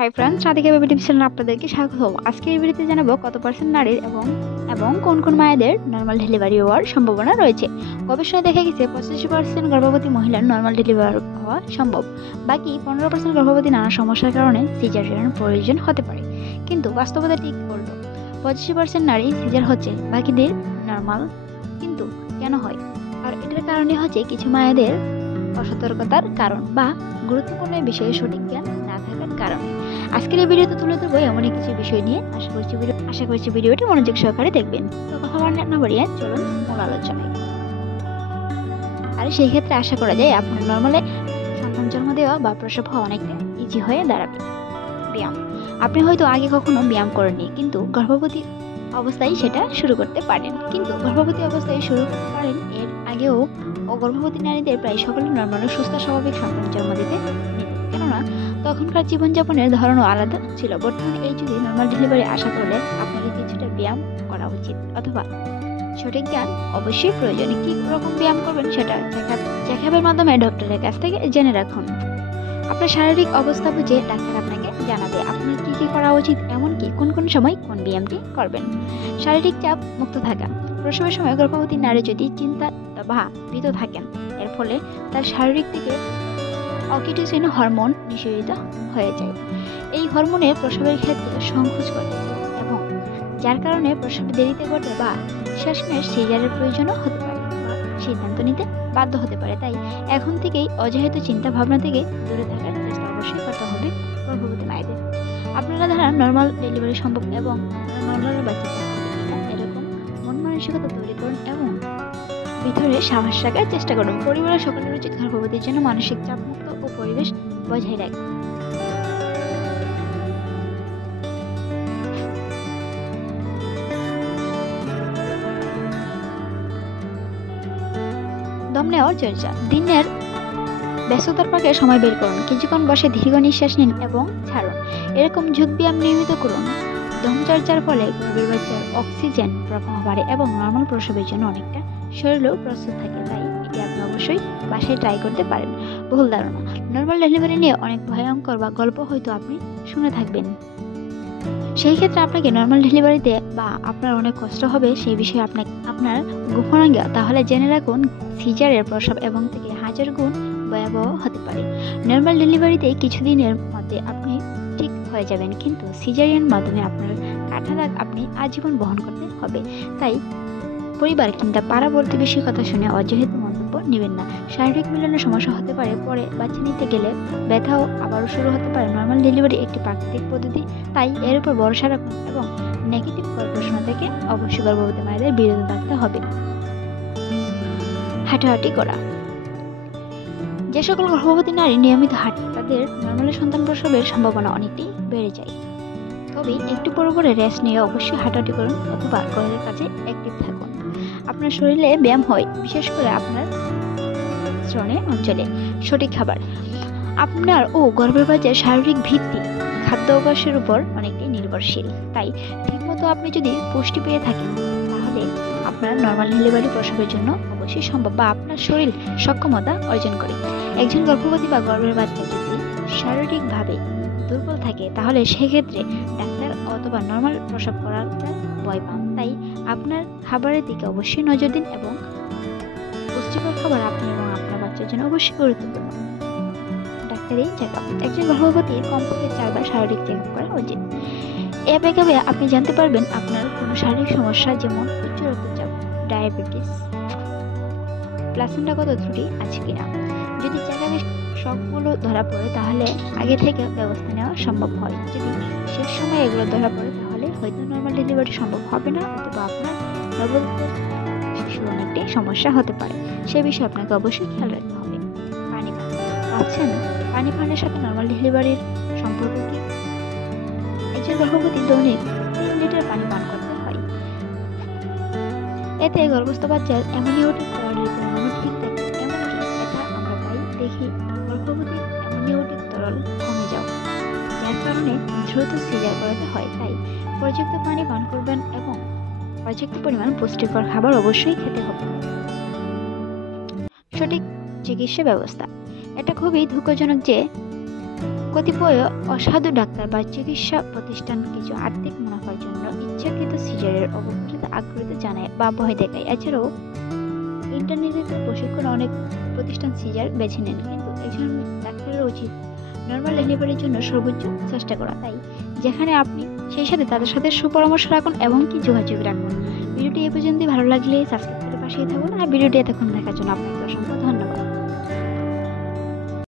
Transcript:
Hi friends, Radhika baby tips চ্যানেলে আপনাদেরকে স্বাগত। আজকে এই ভিডিওতে জানাবো কত পার্সেন্ট নারীর এবং কোন কোন মায়েদের নর্মাল ডেলিভারি হওয়ার সম্ভাবনা রয়েছে। গবেষণায় দেখা গেছে 85% গর্ভবতী মহিলার নর্মাল ডেলিভারি হওয়া সম্ভব। বাকি 15% গর্ভবতী নানা সমস্যার কারণে সিজারিয়ান প্রয়োজন হতে পারে। কিন্তু বাস্তবতা ঠিক উল্টো, 85% নারী সিজার হচ্ছে, বাকিদের নর্মাল। কিন্তু কেন হয়? আর এটার কারণে হচ্ছে কিছু মায়েদের অসতর্কতার কারণ বা গুরুত্বপূর্ণ বিষয়ে সঠিক জ্ঞান না থাকার কারণে। আজকের এই ভিডিওতে তুলে ধরবো এমন কিছু বিষয় নিয়ে। আশা করছি ভিডিওটি মনোযোগ সহকারে দেখবেন। তো কথা না বাড়িয়ে চলুন মূল আলোচনায়। আর সেই ক্ষেত্রে আশা করা যায় আপনার নর্মালে সন্তান জন্ম দেওয়া বা প্রসব হওয়া অনেকটা ইজি হয়ে দাঁড়াবে। ব্যায়াম, আপনি হয়তো আগে কখনো ব্যায়াম করেননি, কিন্তু গর্ভবতী অবস্থায় সেটা শুরু করতে পারেন। এর আগেও গর্ভবতী নারীদের প্রায় সকলে নর্মাল ও সুস্থ স্বাভাবিক সন্তান জন্ম দিতে নিতেন, কেননা তখনকার জীবনযাপনের ধরনও আলাদা ছিল। বর্তমানে এই যুগে নর্মাল ডেলিভারি আশা করলে আপনাকে কিছুটা ব্যায়াম করা উচিত, অথবা সঠিক জ্ঞান অবশ্যই প্রয়োজন। কি রকম ব্যায়াম করবেন সেটা চেকআপের মাধ্যমে ডক্টরের কাছ থেকে জেনে রাখুন। আপনার শারীরিক অবস্থা বুঝে ডাক্তার আপনাকে জানাবে আপনার কি কি করা উচিত, এমনকি কোন কোন সময় কোন ব্যায়ামটি করবেন। শারীরিক চাপ মুক্ত থাকা, প্রসবের সময় গর্ভবতী নারী যদি চিন্তা বা ভীত থাকেন, এর ফলে তার শারীরিক দিকে অক্সিটোসিন হরমোন নিঃসরিত হয়ে যায়। এই হরমোনের প্রসবের ক্ষেত্রে সংকোচ ঘটে এবং যার কারণে প্রসব দেরিতে ঘটে বা শেষমেশ সিজারের প্রয়োজনও হতে পারে বা সিদ্ধান্ত নিতে বাধ্য হতে পারে। তাই এখন থেকেই অযথা চিন্তা ভাবনা থেকে দূরে থাকার চেষ্টা অবশ্যই করতে হবে গর্ভবতী মায়েদের। আপনারা যারা নর্মাল ডেলিভারি সম্ভব এবং নর্মাল বাচ্চা এরকম মন মানসিকতা তৈরি করুন এবং ভিতরে সাহস রাখার চেষ্টা করুন। পরিবারের সকলের উচিত গর্ভবতীর জন্য মানসিক চাপমুক্ত ও পরিবেশ বজায় রাখা। দম নেওয়ার চর্চা, দিনের ব্যস্ততার ফাঁকে সময় বের করুন, কিছুক্ষণ বসে দীর্ঘ নিঃশ্বাস নিন এবং ছাড়ুন। এরকম যোগ ব্যায়াম নিয়মিত করুন। দম চর্চার ফলে গর্ভের বাচ্চার অক্সিজেন প্রবাহ বাড়ে এবং নর্মাল প্রসবের জন্য অনেকটা শরীরও প্রস্তুত থাকে। তাই এটি আপনি অবশ্যই বাসায় ট্রাই করতে পারেন। ভুল ধারণা, নর্মাল ডেলিভারি নিয়ে অনেক ভয়ঙ্কর বা গল্প হয়তো আপনি শুনে থাকবেন। সেই ক্ষেত্রে আপনাকে নর্মাল ডেলিভারিতে বা আপনার অনেক কষ্ট হবে সেই বিষয়ে আপনার গোপনাঙ্গ, তাহলে জেনে রাখুন সিজারের প্রসব এবং থেকে 1000 গুণ ভয়াবহ হতে পারে। নর্মাল ডেলিভারিতে কিছুদিনের মধ্যে আপনি ঠিক হয়ে যাবেন, কিন্তু সিজারিয়ান মাধ্যমে আপনার কাটা দাগ আপনি আজীবন বহন করতে হবে। তাই পরিবার কিংবা পাড়া প্রতিবেশীর কথা শুনে অযথা মন্তব্য নেবেন না। শারীরিক মিলনের সমস্যা হতে পারে, পরে বাচ্চা নিতে গেলে ব্যথাও আবারও শুরু হতে পারে। নর্মাল ডেলিভারি একটি প্রাকৃতিক পদ্ধতি, তাই এর উপর ভরসা রাখুন এবং নেগেটিভ গবেষণা থেকে অবশ্যই গর্ভবতী মায়েদের বিরত থাকতে হবে। হাঁটাহাঁটি করা, যে সকল গর্ভবতী নারী নিয়মিত হাঁটে তাদের নর্মালি সন্তান প্রসবের সম্ভাবনা অনেকটাই বেড়ে যায়। তবে একটু পরে পরে রেস্ট নিয়ে অবশ্যই হাঁটাহাঁটি করুন অথবা ঘরের কাছে অ্যাক্টিভ থাকুন। আপনার শরীরে ব্যায়াম হয়, বিশেষ করে আপনার শ্রবণের অঞ্চলে। সঠিক খাবার, আপনার ও গর্ভের বাচ্চার শারীরিক ভিত্তি খাদ্য অভ্যাসের উপর অনেকটাই নির্ভরশীল। তাই ঠিকমতো আপনি যদি পুষ্টি পেয়ে থাকেন, তাহলে আপনার নর্মাল ডেলিভারি প্রসবের জন্য অবশ্যই সম্ভব বা আপনার শরীর সক্ষমতা অর্জন করে। একজন গর্ভবতী বা গর্ভের বাচ্চা যদি শারীরিকভাবে দুর্বল থাকে, তাহলে সেক্ষেত্রে ডাক্তার অথবা নর্মাল প্রসব করার ভয় পান। তাই আপনার খাবারের দিকে অবশ্যই নজর দিন এবং পুষ্টিকর খাবার আপনি এবং আপনার বাচ্চার জন্য অবশ্যই গুরুত্বপূর্ণ। ডাক্তারি চেকআপ, একজন গর্ভবতীর কমপক্ষে 4 বার শারীরিক চেকআপ করা উচিত। এ ব্যাপারে আপনি জানতে পারবেন আপনার কোনো শারীরিক সমস্যা যেমন উচ্চ রক্তচাপ, ডায়াবেটিস, প্লাসেন্টাগত ত্রুটি আছে কিনা। যদি চেকআপে সবগুলো ধরা পড়ে, তাহলে আগে থেকে ব্যবস্থা নেওয়া সম্ভব হয়। যদি শেষ সময় এগুলো ধরা পড়ে, তাহলে হয়তো নর্মাল ডেলিভারি সম্ভব হবে না, অথবা আপনার নবজাতক শিশুর অনেকটাই সমস্যা হতে পারে। সে বিষয়ে আপনাকে অবশ্যই খেয়াল রাখতে হবে। পানি পান, ভাবছেন পানি পানের সাথে নর্মাল ডেলিভারির সম্পর্ক কি? একজন গর্ভবতী দৈনিক 3 লিটার পানি পান করতে হয়। এতে গর্ভস্থ বাচ্চার অ্যামনিওটিক তরলের পরিমাণ ঠিক থাকে। এমনকি এটা আমরা প্রায় দেখি গর্ভবতীর অ্যামনিওটিক তরল কমে যাওয়া, যার কারণে দ্রুত সিজার করাতে হয়। তাই পর্যাপ্ত পানি পান করবেন এবং পর্যাপ্ত পরিমাণ পুষ্টিকর খাবার অবশ্যই খেতে হবে। সঠিক চিকিৎসা ব্যবস্থা, এটা খুবই দুঃখজনক যে কতিপয় অসাধু ডাক্তার বা চিকিৎসা প্রতিষ্ঠান কিছু আর্থিক মুনাফার জন্য ইচ্ছাকৃত সিজারের অপপ্রচারে আগ্রহ জানায় বা ভয় দেখায়। এছাড়াও ইন্টারনেটে প্রশিক্ষণ অনেক প্রতিষ্ঠান সিজার বেছে নেন, কিন্তু একজন ডাক্তারের উচিত নর্মাল ডেলিভারির জন্য সর্বোচ্চ চেষ্টা করা। তাই যেখানে আপনি সেই সাথে তাদের সাথে সুপরামর্শ রাখুন এবং কি যোগাযোগ রাখুন। ভিডিওটি এ পর্যন্তই। ভালো লাগলে সাবস্ক্রাইব করে পাশেই থাকুন, আর ভিডিওটি এতক্ষণ দেখার জন্য আপনাকে অসংখ্য ধন্যবাদ।